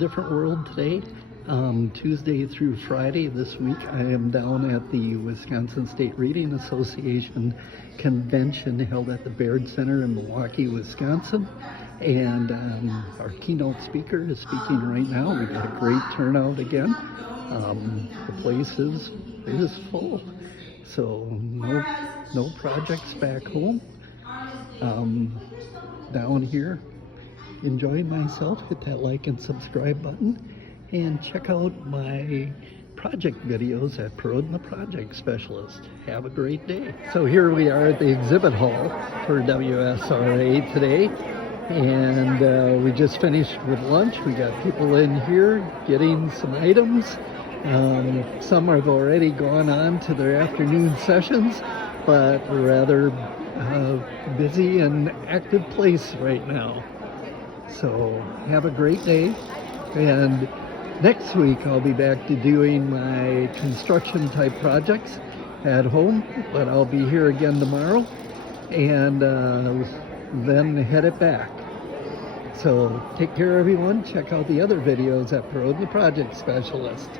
different world today. Tuesday through Friday this week, I am down at the Wisconsin State Reading Association convention held at the Baird Center in Milwaukee, Wisconsin. And our keynote speaker is speaking right now. We got a great turnout again. The place is full. So no projects back home. Down here, enjoying myself. Hit that like and subscribe button, and check out my project videos at Perrodin, the project specialist. Have a great day. So here we are at the exhibit hall for WSRA today, and we just finished with lunch. We got people in here getting some items. Some have already gone on to their afternoon sessions, but we're rather busy and active place right now. So have a great day, and next week I'll be back to doing my construction type projects at home, but I'll be here again tomorrow and then head it back. So take care everyone. Check out the other videos at Perrodin, the project specialist.